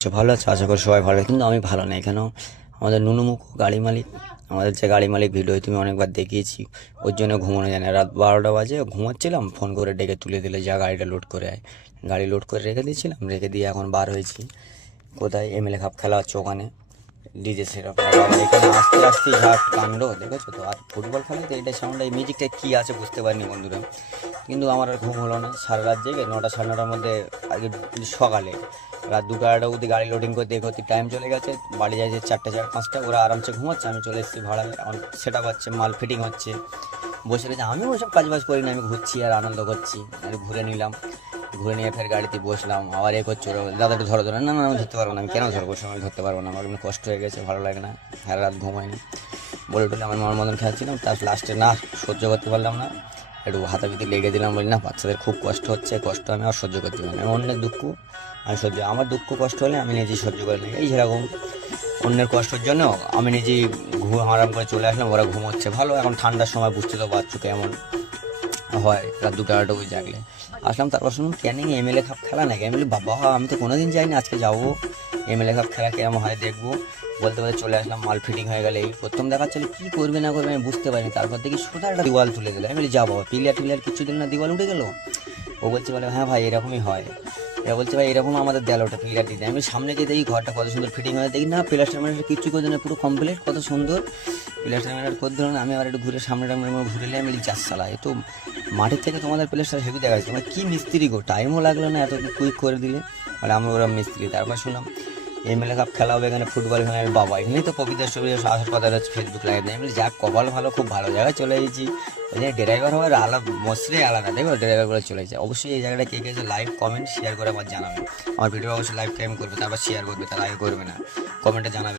ভালো আছে, আশা করি সবাই ভালো। কিন্তু আমি ভালো নেই কেন? আমাদের নুনুমুখ গাড়ি মালিক, আমাদের যে গাড়ি মালিক ভিডিও তুমি অনেকবার দেখিয়েছি, ওর জন্য ঘুমানো যায় না। রাত 12টা বাজে ঘুমাচ্ছিলাম, ফোন করে ডেকে তুলে দিলে, যা গাড়িটা লোড করে আয়। গাড়ি লোড করে রেখে দিয়েছিলাম, রেখে দিয়ে এখন বার হয়েছি। কোথায়? এমএলএ কাপ খেলা হচ্ছে ওখানে, ডিজে সেটআপ। এখানে আস্তে আস্তে যা কাণ্ড দেখেছো তো। আর ফুটবল খেলায় তো এইটা সাউন্ড, এই মিউজিকটা কী আছে বুঝতে পারিনি বন্ধুরা। কিন্তু আমার আর ঘুম হলো না, সারা রাত জেগে 9টা সাড়ে 9টার মধ্যে আগে সকালে রাত 2টা অবধি গাড়ি লোডিং করতে করতে টাইম চলে গেছে। বাড়ি যায় যে 4টে 5টা, ওরা আরামসে ঘুমাচ্ছে, আমি চলে এসেছি ভাড়ায়। আমার সেট আপ হচ্ছে, মাল ফিটিং হচ্ছে, বসে রয়েছে। আমিও ওসব কাজবাজ করি না, আমি ঘুরছি আর আনন্দ করছি। আর ঘুরে নিলাম, ঘুরে নিয়ে ফের গাড়িতে বসলাম। আবার এ করছো, দাদা একটু ধরো ধরো। না না, আমি ধরতে পারবো না। আমি কেন ধরবো? সময় ধরতে পারবো না, আমার এমনি কষ্ট হয়ে গেছে, ভালো লাগে না। সারা রাত ঘুমাইনি, বলে টলে আমার মন মতন খেয়েছিলাম। তার লাস্টে না সহ্য করতে পারলাম না, একটু হাতাপিতি লেগে দিলাম। বলি না, বাচ্চাদের খুব কষ্ট হচ্ছে, কষ্ট আমি আর সহ্য করতে পারি না। অন্যের দুঃখ আমি সহ্য, আমার দুঃখ কষ্ট হলে আমি নিজেই সহ্য করে নিই। এই যেরকম অন্যের কষ্টের জন্য আমি নিজেই আরাম করে চলে আসলাম, ওরা ঘুমোচ্ছে ভালো। এখন ঠান্ডার সময় বুঝতে তো পারছো কেমন হয়, রাত 2টা 2টা ওই জাগলে আসলাম। তারপর শুনুন ক্যানিং এমএলএ কাপ খেলা নাকি? আমি বলি বাবা, আমি তো কোনোদিন যাইনি, আজকে যাবো এমএলএ কাপ খেলা কেমন হয় দেখবো। বলতে বলতে চলে আসলাম, মাল ফিটিং হয়ে গেলে এই প্রথম দেখাচ্ছিল, কী করবে না করবে আমি বুঝতে পারিনি। তারপর দেখি সোজা একটা দেওয়াল তুলে দিলে। আমি বলি যাবো, পিলার টিলার কিছু দিন না, দেওয়াল উঠে গেলো। ও বলছে বলে হ্যাঁ ভাই এরকমই হয়। এরা বলছে ভাই এরকম আমাদের দেয়াল ওটা পিলার দিতে। আমি সামনে গিয়ে দেখি ঘরটা কত সুন্দর ফিটিং হয়ে, দেখি না প্লাস্টার মানে কিচ্ছু করে না, পুরো কমপ্লিট, কত সুন্দর প্লাস্টার মানে করে দিল না। আমি আবার একটু ঘুরে সামনে টামনে ঘুরে নিয়ে আমি যাস সালা, এ তো মাঠের থেকে তোমাদের প্লেসটা হেভি দেখা যাচ্ছে। মানে কী মিস্ত্রি গো, টাইমও লাগলো না, এত কুইক করে দিলে। মানে আমরা ওরা মিস্ত্রি। তারপর শুনলাম এমএলএ কাপ খেলা হবে এখানে, ফুটবল এখানে। বাবা, এখানেই তো পবিত্র ছবি আসার কথা হচ্ছে, ফেসবুক লাইভ দেয়। আমি বলি যাক, কপাল ভালো, খুব ভালো জায়গায় চলে এসেছি। ওই যে ড্রাইভার হওয়ার আলাদা মশলাই আলাদা, দেখো ড্রাইভার করে চলে এসেছে। অবশ্যই এই জায়গাটা কে কে লাইভ কমেন্ট শেয়ার করে আমার জানাবে। আমার ভিডিও অবশ্যই লাইভ টাইম করবে, তারপর শেয়ার করবে, তার আগে করবে না, কমেন্টে জানাবে।